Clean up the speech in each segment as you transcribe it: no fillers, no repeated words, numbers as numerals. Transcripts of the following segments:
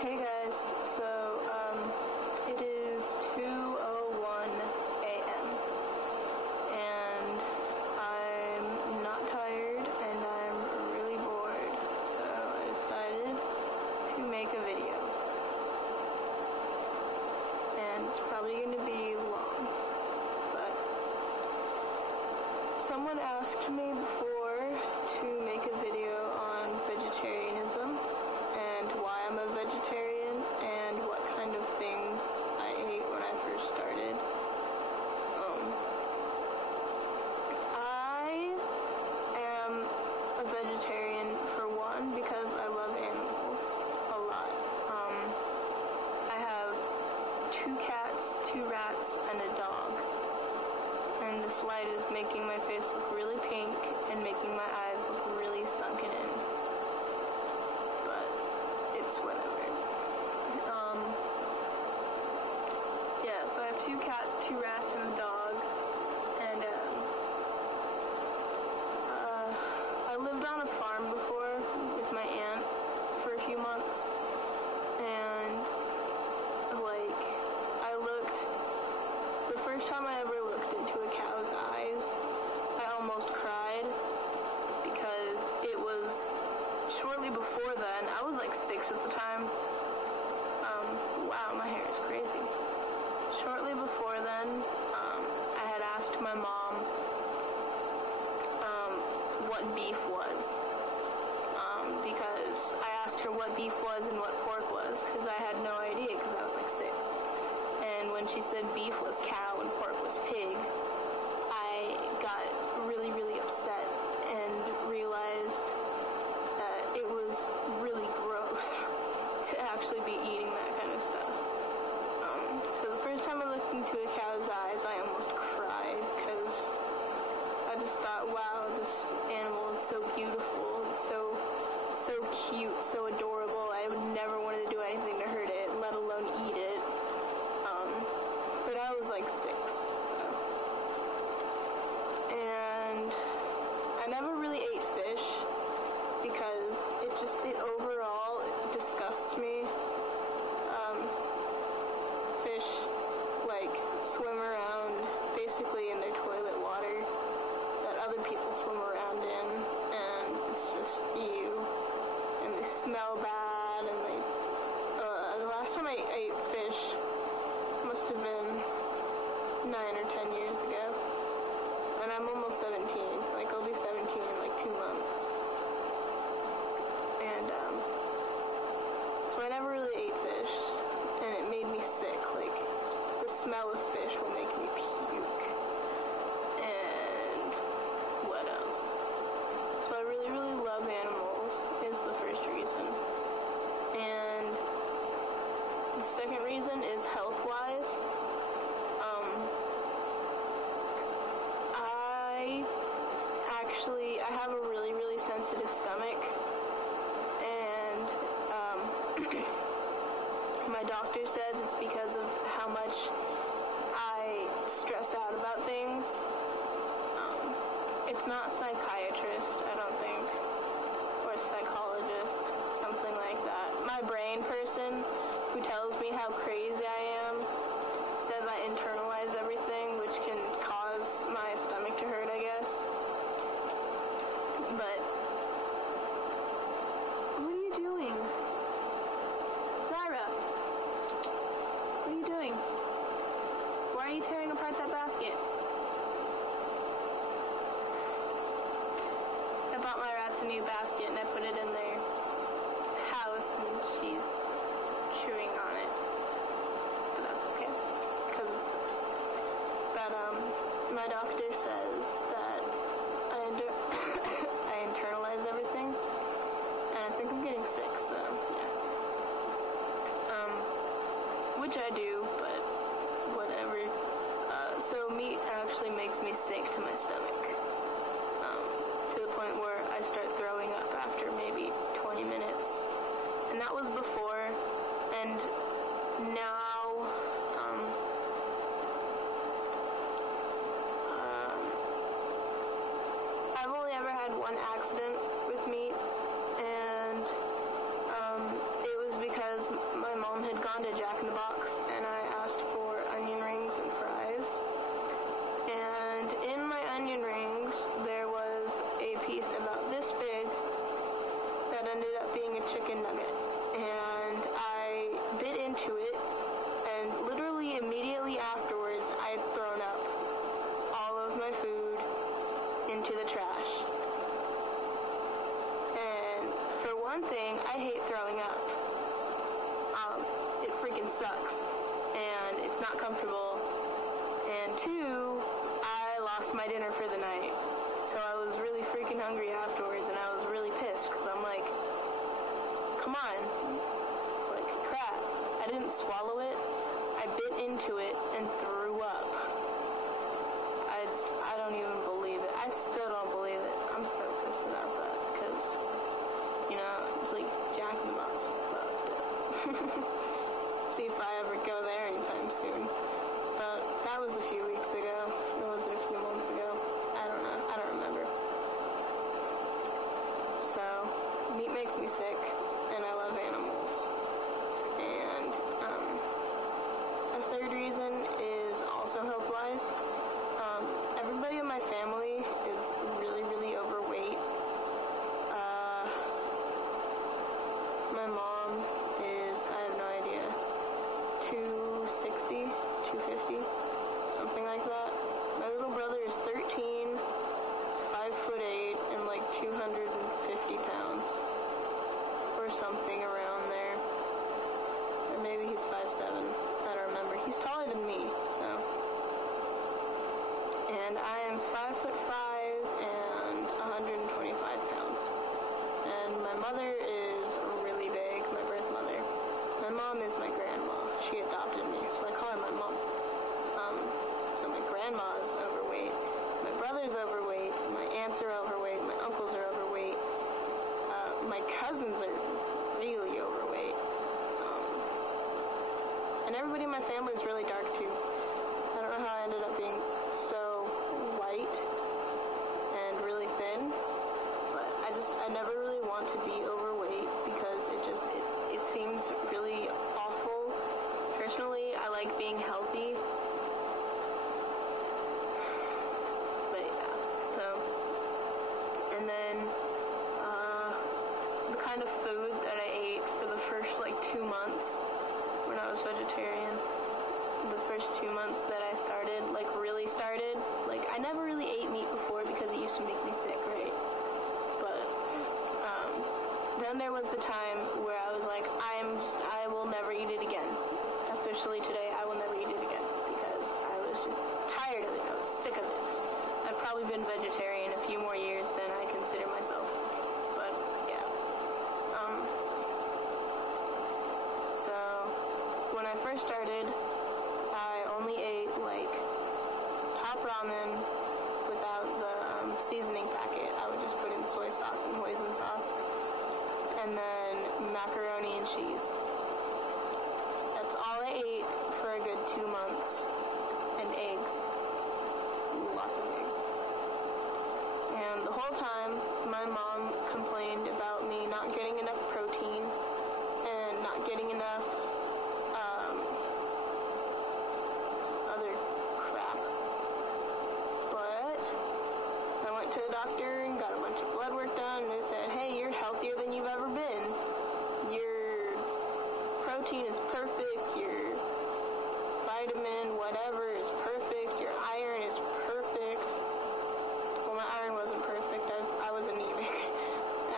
Hey guys, so it is 2:01 a.m. and I'm not tired and I'm really bored, so I decided to make a video. And it's probably going to be long, but someone asked me before to make a video on vegetarianism and why I'm a vegetarian and what kind of things I ate when I first started. I am a vegetarian for one because I love animals a lot. I have 2 cats, 2 rats, and a dog. And this light is making my face look really pink and making my eyes look really sunken in. It's whatever. Yeah, so I have 2 cats, 2 rats, and a dog, and, I lived on a farm before with my aunt for a few months, and, the first time I ever looked into a cow's eyes, I almost cried, because it was shortly before then. I was like 6 at the time. Wow, my hair is crazy. Shortly before then, I had asked my mom what beef was. Because I asked her what beef was and what pork was, because I had no idea, because I was like 6. And when she said beef was cow and pork was pig, I got really, really upset and realized that it was really gross to actually be eating that kind of stuff. So the first time I looked into a cow's eyes, I almost cried, because I just thought, wow, this animal is so beautiful, it's so cute, so adorable. I would never want to do anything to hurt it, let alone eat it. But I was like 6, so. And I never really ate fish, because it overall disgusts me. Fish, swim around basically in their toilet water that other people swim around in, and it's just ew, and they smell bad, and the last time I ate fish must have been 9 or 10 years ago, and I'm almost 17, I'll be 17 in 2 months. And, so I never really ate fish, and it made me sick. The smell of fish will make me puke. And what else? So I really, really love animals, is the first reason. And the second reason is health-wise. I have a really, really sensitive stomach. And, my doctor says it's because of how much I stress out about things. It's not psychiatrist, I don't think, or psychologist, something like that. My brain person, who tells me how crazy I am, says I internalize everything, which can cause my stomach to hurt, I guess. But what are you doing? Zyra, what are you doing? Why are you tearing apart that basket? I bought my rats a new basket and I put it in their house and she's chewing on it. But that's okay, because it's theirs. But, my doctor says that I internalize everything, and I think I'm getting sick, so, yeah. Which I do, but whatever. So meat actually makes me sick to my stomach, to the point where I start throwing up after maybe 20 minutes, and that was before, and now, I've only ever had one accident with meat, and, it was because was my mom had gone to Jack in the Box, and I asked for onion rings and fries. And in my onion rings, there was a piece about this big that ended up being a chicken nugget. And I bit into it, and literally immediately afterwards, I had thrown up all of my food into the trash. And for one thing, I hate throwing up. It freaking sucks, and it's not comfortable. And two, I lost my dinner for the night, so I was really freaking hungry afterwards, and I was really pissed, because I'm like, come on, like, crap. I didn't swallow it, I bit into it, and threw up. I don't even believe it. I still don't believe it. I'm so pissed about that, because, you know, it's like Jack in the Box fucked it. See if I ever go there anytime soon. But that was a few weeks ago. Or was it a few months ago? I don't know. I don't remember. So, meat makes me sick, and I love animals. And, a third reason is also health-wise. Everybody in my family is really, really overweight. My mom is, I have no idea, 260, 250, something like that. My little brother is 13, 5'8", and like 250 pounds, or something around there. Or maybe he's 5'7", I don't remember. He's taller than me, so. And I am 5'5" and 125 pounds. And my mother is really big, my birth mother. My mom is my grandma. She adopted me, so I call her my mom. So my grandma is overweight. My brother's overweight. My aunts are overweight. My uncles are overweight. My cousins are really overweight. And everybody in my family is really dark, too. I don't know how I ended up being so white and really thin, but I never really want to be overweight because it seems really awful. Personally, I like being healthy, but yeah, so, and then, the kind of food that I ate for the first, 2 months when I was vegetarian, the first 2 months that I started, really started, I never really ate meat before because it used to make me sick, right? But, then there was the time where I was like, I will never eat it again. Officially today, I will never eat it again because I was just tired of it. I was sick of it. I've probably been vegetarian a few more years than I consider myself. But, yeah. So, when I first started, I only ate, top ramen without the seasoning packet. I would just put in soy sauce and hoisin sauce. And then macaroni and cheese. That's all I ate for a good 2 months. And eggs. Lots of eggs. And the whole time, my mom complained about me not getting enough protein and not getting enough other crap. But I went to the doctor and got a bunch of blood work done, and they said, hey, you're healthier than you've ever been. Your protein is perfect, your vitamin, whatever, is perfect, your iron is perfect. Well, my iron wasn't perfect. I was anemic,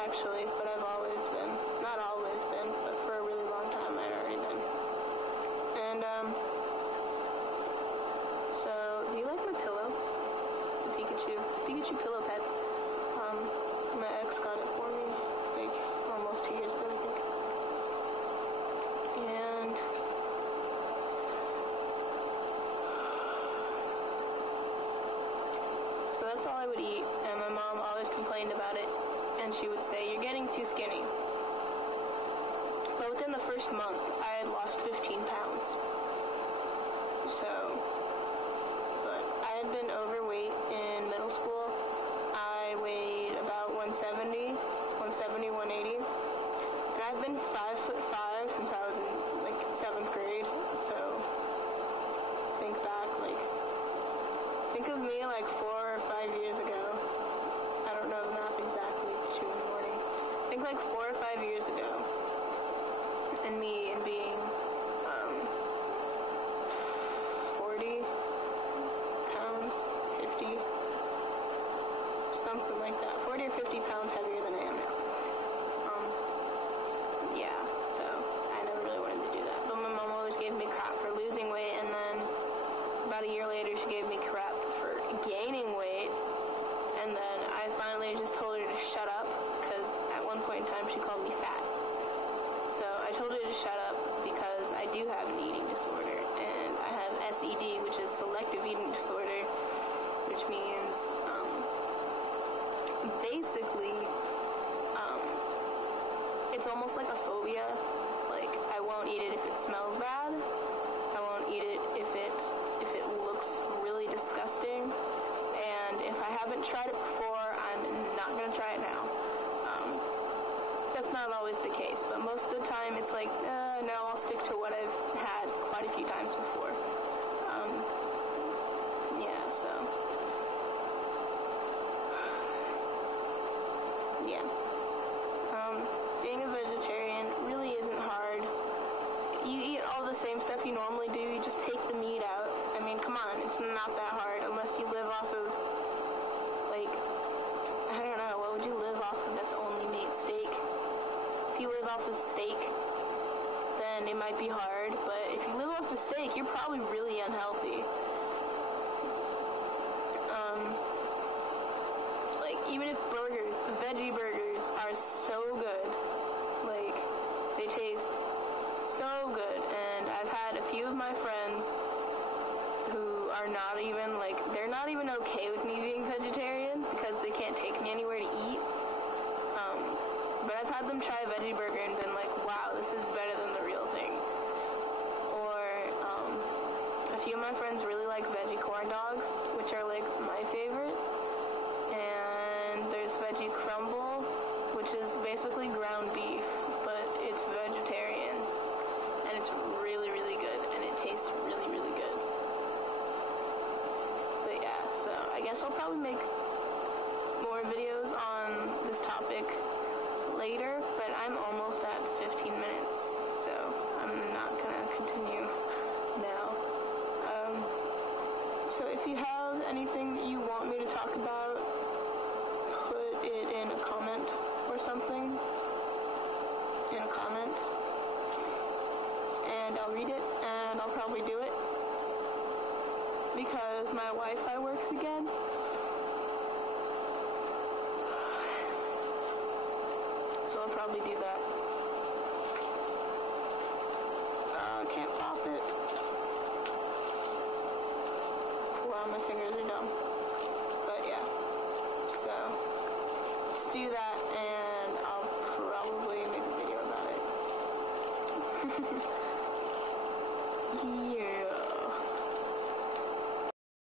actually, but I've always been. Not always been, but for a really long time I'd already been. And, so, do you like my pillow? It's a Pikachu pillow pet. My ex got it for me, almost 2 years ago, I think. And so that's all I would eat, and my mom always complained about it, and she would say, you're getting too skinny. But within the first month, I had lost 15 pounds. So, but I had been overweight in middle school. I weighed about 170, 180, And I've been 5'5" since I was in, like, 7th grade, so think back, like, think of me, like, 4 or 5 years ago. I don't know the math exactly, 2 in the morning. Think, like, 4 or 5 years ago, and me and being, 40 pounds, 50, something like that, 40 or 50 pounds heavier than I am now. Yeah, so I never really wanted to do that. But my mom always gave me crap for losing weight, and then about a year later, she gave me crap for gaining weight, and then I finally just told her to shut up, because at one point in time, she called me fat. So I told her to shut up because I do have an eating disorder, and I have SED, which is selective eating disorder, which means, basically, it's almost like a phobia. Like, I won't eat it if it smells bad. I won't eat it if it looks really disgusting. And if I haven't tried it before, I'm not gonna try it now. That's not always the case, but most of the time it's like, no, I'll stick to what I've had quite a few times before. Yeah, so. Yeah. Being a vegetarian really isn't hard. You eat all the same stuff you normally do, you just take the meat out. I mean, come on, it's not that hard, unless you live off of, like, I don't know, what would you live off of that's only meat? Steak? If you live off of steak, then it might be hard, but if you live off of steak, you're probably really unhealthy. Like, even if veggie burgers are so good, like, they taste so good, and I've had a few of my friends who are not even, like, they're not even okay with me being vegetarian because they can't take me anywhere to eat, but I've had them try a veggie burger and been like, wow, this is better than the real thing. Or, a few of my friends really like veggie corn dogs, which are, like, my favorite, and there's veggie crumble, which is basically ground beef, but it's vegetarian, and it's really, really good, and it tastes really, really good. But yeah, so I guess I'll probably make more videos on this topic later, but I'm almost at 15 minutes, so I'm not gonna continue now. So if you have anything that you want me to talk about, put it in a comment or something, in a comment, and I'll read it, and I'll probably do it, because my Wi-Fi works again. So I'll probably do that. I can't pop it. Wow, my fingers are dumb. But yeah, so just do that, and I'll probably make a video about it. Yeah.